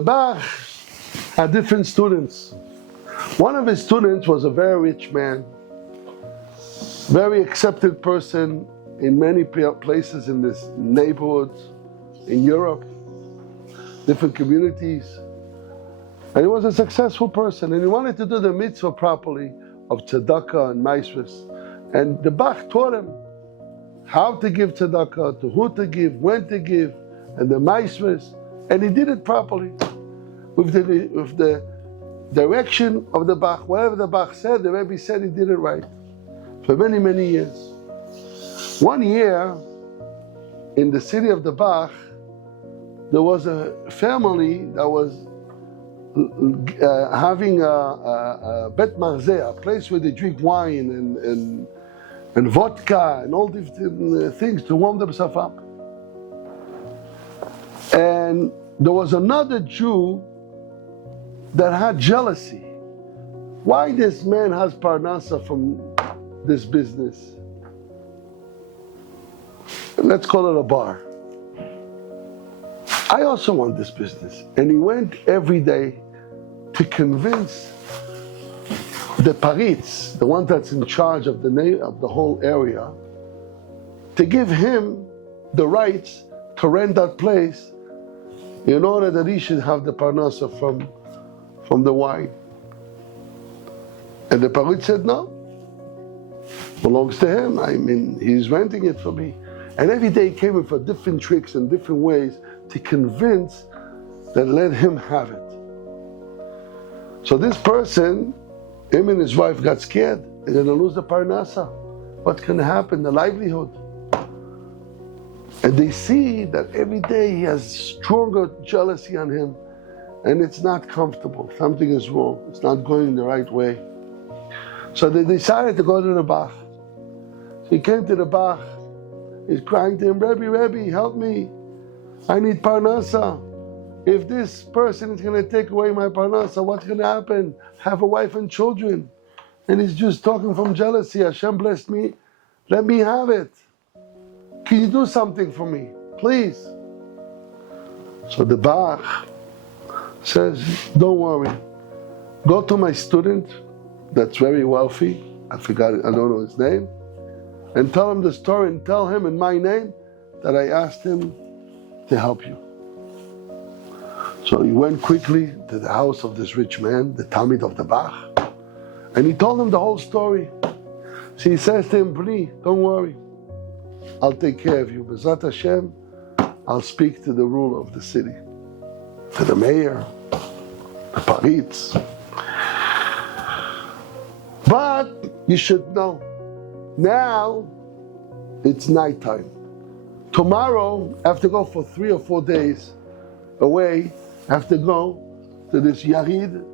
Bach had different students. One of his students was a very rich man, very accepted person in many places in this neighborhood, in Europe, different communities. And he was a successful person, and he wanted to do the mitzvah properly of tzedakah and maasros. And the Bach taught him how to give tzedakah, to who to give, when to give, and the maasros. And he did it properly with the direction of the Bach. Whatever the Bach said, the Rebbe said he did it right for many, many years. One year, in the city of the Bach, there was a family that was having a bet marzeh, a place where they drink wine and vodka and all different things to warm themselves up. And there was another Jew that had jealousy. Why this man has parnasa from this business? Let's call it a bar. I also want this business. And he went every day to convince the paritz, the one that's in charge of the whole area, to give him the rights to rent that place in order that he should have the parnasa from the wine. And the paritz said, no, belongs to him. I mean, he's renting it for me. And every day he came in for different tricks and different ways to convince that let him have it. So this person, him and his wife got scared. They're going to lose the parnasa. What's going to happen? The livelihood. And they see that every day he has stronger jealousy on him, and it's not comfortable. Something is wrong. It's not going the right way. So they decided to go to the Bach. So he came to the Bach. He's crying to him, Rebbe, help me. I need parnasa. If this person is going to take away my parnasa, what's going to happen? Have a wife and children. And he's just talking from jealousy. Hashem blessed me. Let me have it. Can you do something for me, please? So the Bach says, don't worry. Go to my student that's very wealthy. I don't know his name. And tell him the story and tell him in my name that I asked him to help you. So he went quickly to the house of this rich man, the Talmid of the Bach, and he told him the whole story. So he says to him, please, don't worry. I'll take care of you. B'ezrat Hashem, I'll speak to the ruler of the city, to the mayor, the paritz. But you should know, now it's nighttime. Tomorrow, I have to go for 3 or 4 days away. I have to go to this Yarid.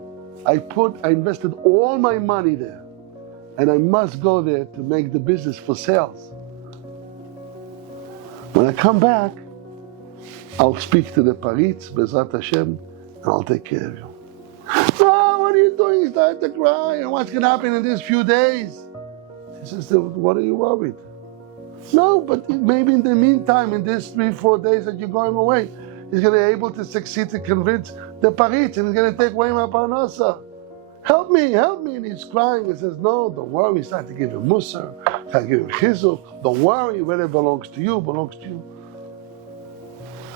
I invested all my money there, and I must go there to make the business for sales. When I come back, I'll speak to the paritz, B'ezrat Hashem, and I'll take care of you. No, what are you doing? He started to cry. And what's going to happen in these few days? He says, what are you worried? No, but maybe in the meantime, in these 3-4 days that you're going away, he's going to be able to succeed to convince the paritz, and he's going to take away my parnasa. Help me. And he's crying. He says, no, don't worry. He's trying to give him musar, trying to give him chizuk. Don't worry, whether it belongs to you, belongs to you.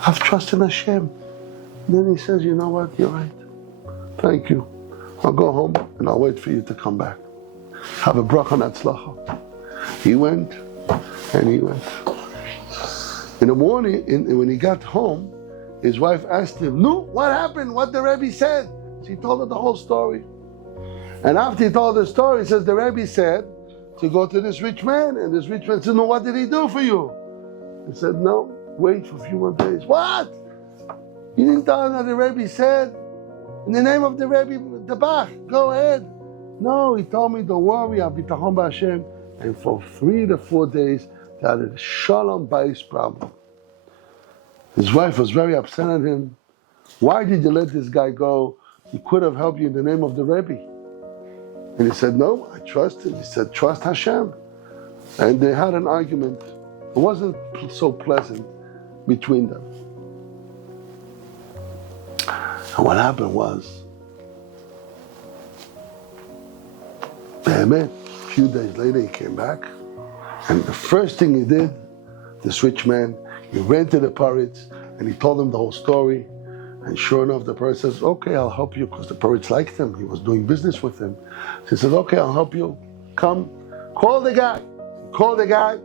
Have trust in Hashem. And then he says, you know what, you're right. Thank you. I'll go home and I'll wait for you to come back. Have a bracha and atzlacha. He went. In the morning, when he got home, his wife asked him, no, what happened? What the Rebbe said? So he told her the whole story. And after he told the story, he says, the Rebbe said to go to this rich man. And this rich man said, no, what did he do for you? He said, no, wait for a few more days. What? You didn't tell him that the Rebbe said, in the name of the Rebbe, the Bach, go ahead. No, he told me, don't worry, I'll be Tachon B'Hashem. And for 3 to 4 days, they had a shalom bayis problem. His wife was very upset at him. Why did you let this guy go? He could have helped you in the name of the Rebbe. And he said, no, I trust him. He said, trust Hashem. And they had an argument. It wasn't so pleasant between them. And what happened was, a few days later he came back, and the first thing he did, this rich man, he rented a parrot, and he told him the whole story. And sure enough, the parrot says, okay, I'll help you, because the parrots liked him. He was doing business with him. He says, okay, I'll help you. Come, call the guy. Call the guy.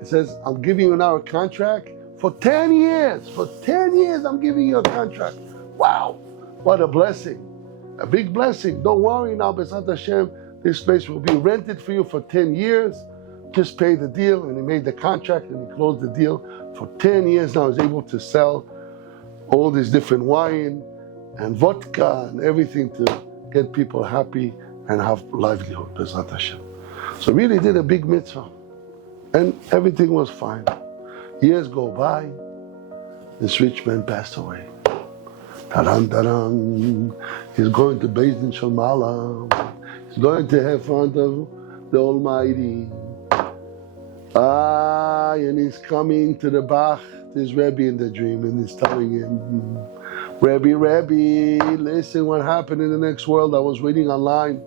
He says, I'm giving you now a contract for 10 years. For 10 years, I'm giving you a contract. Wow, what a blessing. A big blessing. Don't worry now, B'ezrat Hashem, this place will be rented for you for 10 years. Just pay the deal. And he made the contract and he closed the deal. For 10 years now, he's able to sell all this different wine and vodka and everything to get people happy and have livelihood, B'ezrat Hashem. So really did a big mitzvah. And everything was fine. Years go by, this rich man passed away. Taran, taran. He's going to Beis Din Shel Maalah. He's going to have front of the Almighty. And he's coming to the bach, this Rebbe in the dream, and he's telling him, Rebbe, listen what happened in the next world. I was reading online.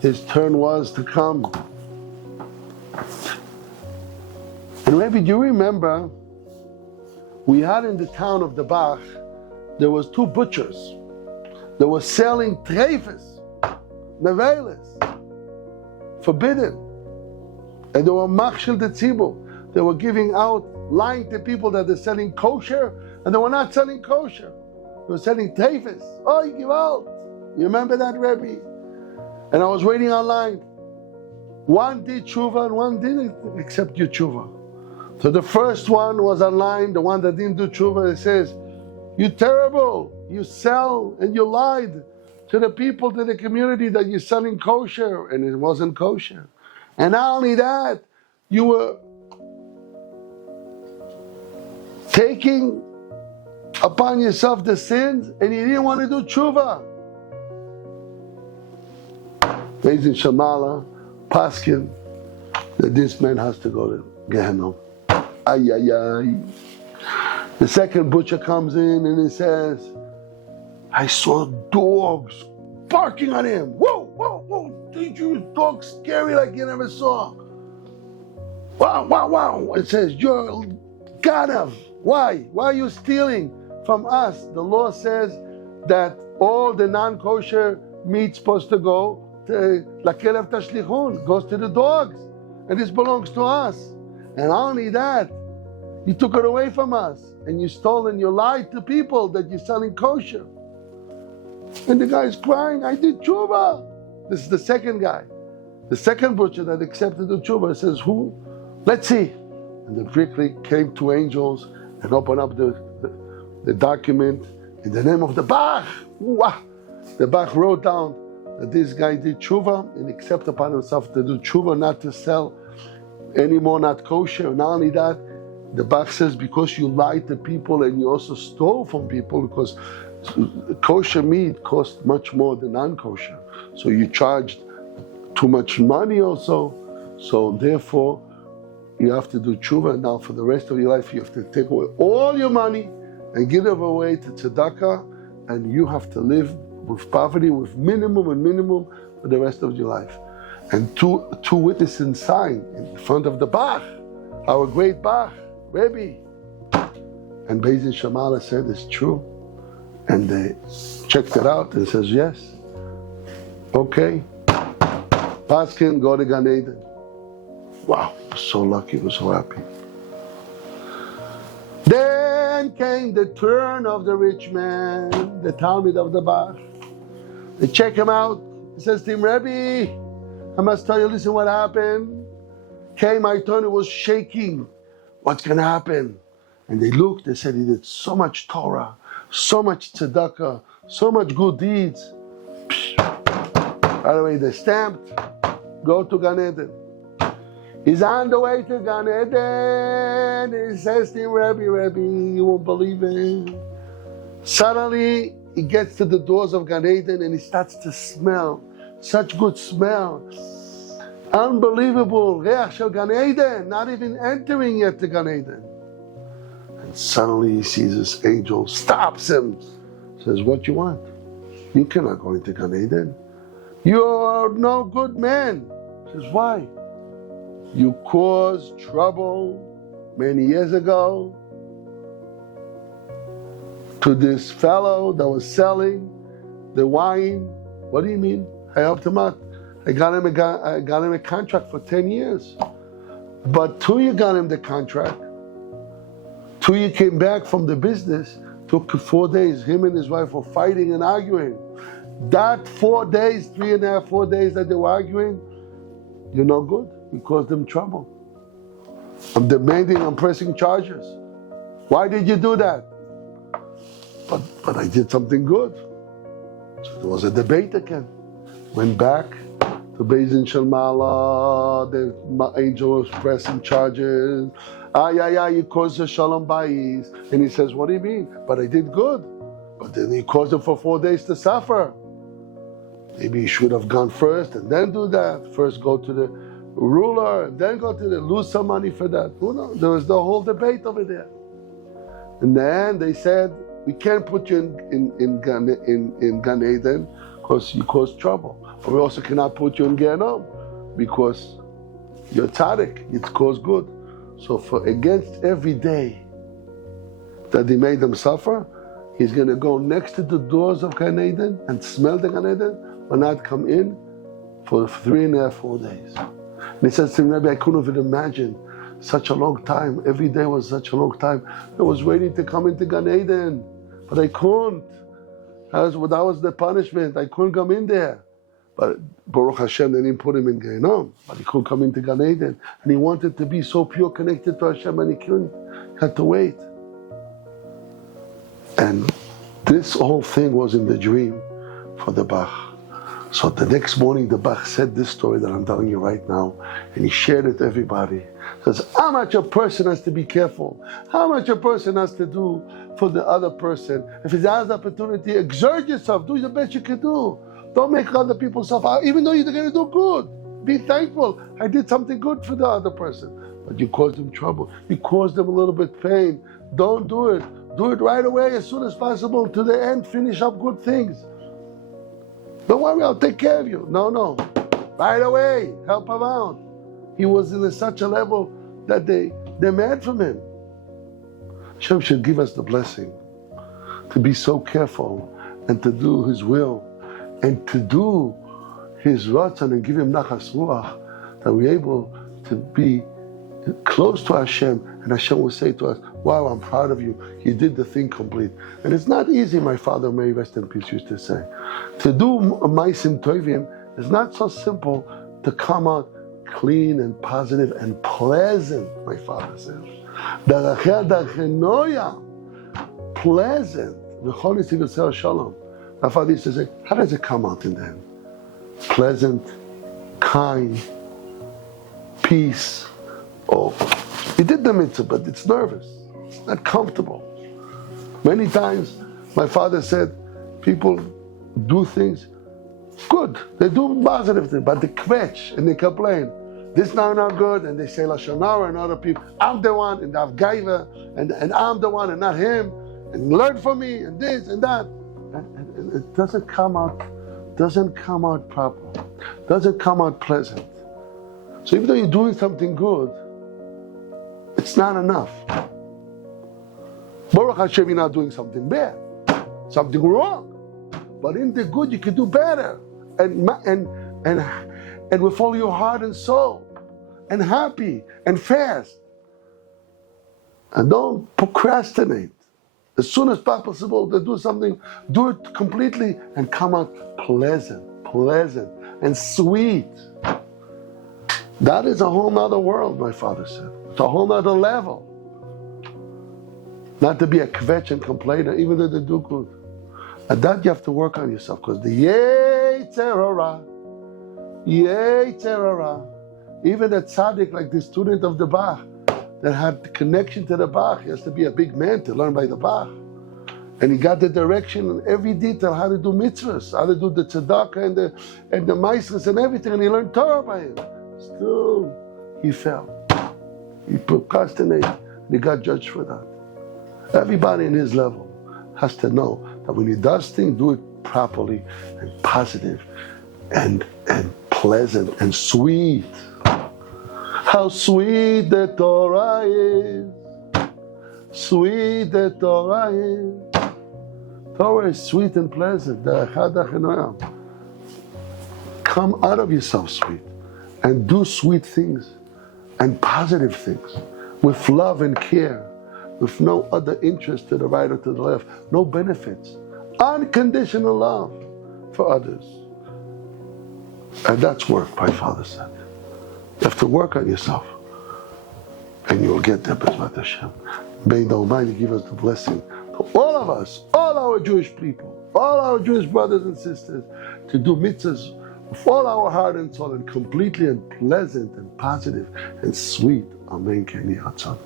His turn was to come. And Rebbe, do you remember, we had in the town of the Bach, there was 2 butchers that were selling treifes, neveles, forbidden. And they were machshel the tzibur. They were giving out, lying to people that they're selling kosher, and they were not selling kosher. They were selling treifes. Oh, you give out. You remember that, Rebbe? And I was reading online. One did tshuva and one didn't accept your tshuva. So the first one was online, the one that didn't do tshuva. It says, you're terrible. You sell and you lied to the people, to the community, that you're selling kosher, and it wasn't kosher. And not only that, you were taking upon yourself the sins, and you didn't want to do tshuva. Beis Din Shel Maalah, paskin, that this man has to go to Gehenna. Ay, ay, ay. The second butcher comes in and he says, I saw dogs barking on him. Whoa, whoa, whoa. Dangerous dogs, scary like you never saw. Wow, wow, wow. It says, you're ganav. Why? Why are you stealing from us? The law says that all the non-kosher meat's supposed to go to lakelev tashlichun, goes to the dogs. And this belongs to us. And not only that, you took it away from us, and you stole and you lied to people that you're selling kosher. And the guy's crying, I did tshuva. This is the second guy. The second butcher that accepted the tshuva says, who? Let's see. And the prickly came 2 angels and opened up the document in the name of the bach. The bach wrote down that this guy did tshuva and accepted upon himself to do tshuva, not to sell anymore, not kosher. Not only that, the Bach says, because you lied to people and you also stole from people, because kosher meat costs much more than non-kosher. So you charged too much money also. So therefore, you have to do tshuva. Now for the rest of your life, you have to take away all your money and give it away to tzedakah, and you have to live with poverty, with minimum for the rest of your life. And two witnesses signed in front of the Bach, our great Bach, Rebbe. And Beis Din Shel Maalah said it's true. And they checked it out and says, yes. Okay. Paskin, go to Gan Eden. Wow, he was so lucky, he was so happy. Then came the turn of the rich man, the Talmid of the Bach. They check him out. He says to him, Rebbe, I must tell you, listen what happened. Came my turn, it was shaking. What's going to happen? And they looked, they said he did so much Torah, so much tzedakah, so much good deeds. By the way, they stamped, go to Gan Eden. He's on the way to Gan Eden. He says to him, Rebbe, you won't believe it. Suddenly, he gets to the doors of Gan Eden and he starts to smell. Such good smell. Unbelievable. Reach shel Gan Eden. Not even entering yet to Gan Eden. And suddenly he sees this angel, stops him. Says, Says, what you want? You cannot go into Gan Eden. You are no good man. Says, why? You caused trouble many years ago to this fellow that was selling the wine. What do you mean? I helped him out. I got him a contract for 10 years. But till you got him the contract, till you came back from the business, took 4 days. Him and his wife were fighting and arguing. That 4 days, 3.5, 4 days that they were arguing, you're no good. You caused them trouble. I'm demanding, I'm pressing charges. Why did you do that? But I did something good. So there was a debate again. Went back to Beis Din Shel Ma'ala, the angel was pressing charges. You caused a shalom bayis. And he says, what do you mean? But I did good. But then you caused them for 4 days to suffer. Maybe you should have gone first and then do that. First go to the ruler and then go to lose some money for that. Who knows? There was the whole debate over there. In the end, they said, we can't put you in Gan Eden because you caused trouble. But we also cannot put you in Gehenom because you're tzaddik, it caused good. So for against every day that he made them suffer, he's going to go next to the doors of Gan Eden and smell the Gan Eden, but not come in for 3.5, 4 days. And he says to me, Rabbi, I couldn't even imagine such a long time. Every day was such a long time. I was waiting to come into Gan Eden, but I couldn't. That was the punishment. I couldn't come in there. But Baruch Hashem, they didn't put him in Gehenom, but he couldn't come into Gan Eden. And he wanted to be so pure connected to Hashem, and he couldn't. He had to wait. And this whole thing was in the dream for the Bach. So the next morning, the Bach said this story that I'm telling you right now, and he shared it to everybody. He says, how much a person has to be careful, how much a person has to do for the other person. If he has the opportunity, exert yourself, do the best you can do. Don't make other people suffer, even though you're going to do good. Be thankful. I did something good for the other person. But you caused them trouble. You caused them a little bit pain. Don't do it. Do it right away as soon as possible to the end. Finish up good things. Don't worry, I'll take care of you. No. Right away. Help him out. He was in such a level that they're mad from him. Hashem should give us the blessing to be so careful and to do His will and to do His ratzon and give Him nachas ruach, that we're able to be close to Hashem, and Hashem will say to us, wow, I'm proud of you. You did the thing complete. And it's not easy, my father, may he rest in peace, used to say. To do ma'asim tovim is not so simple to come out clean and positive and pleasant, my father says. Pleasant. My father used to say, how does it come out in the end? Pleasant, kind, peace. Oh, he did the mitzvah, but it's nervous. It's not comfortable. Many times, my father said, people do things good. They do positive things, but they kvetch and they complain. This now not good, and they say Lashon Hara and other people. I'm the one, and I've gaiva, and I'm the one, and not him, and learn from me, and this and that. And it doesn't come out proper. Doesn't come out pleasant. So even though you're doing something good, it's not enough. Baruch Hashem, you're not doing something bad, something wrong. But in the good, you can do better. And with all your heart and soul, and happy, and fast. And don't procrastinate. As soon as possible to do something, do it completely and come out pleasant, and sweet. That is a whole nother world, my father said. It's a whole nother level. Not to be a kvetch and complainer, even though they do good. And that you have to work on yourself, because the Yetzirah, even a tzaddik like the student of the Bach, that had the connection to the Bach, he has to be a big man to learn by the Bach. And he got the direction in every detail, how to do mitzvahs, how to do the tzedakah and the maasros and everything, and he learned Torah by him. Still, he fell. He procrastinated, and he got judged for that. Everybody in his level has to know that when he does things, do it properly and positive and pleasant and sweet. How sweet the Torah is. Sweet the Torah is. Torah is sweet and pleasant. Come out of yourself sweet and do sweet things and positive things with love and care, with no other interest to the right or to the left, no benefits. Unconditional love for others. And that's work, my father said. You have to work on yourself and you will get there, B'ezrat Hashem. May the Almighty give us the blessing to all of us, all our Jewish people, all our Jewish brothers and sisters, to do mitzvahs with all our heart and soul and completely and pleasant and positive and sweet. Amen. Ken Yatzon.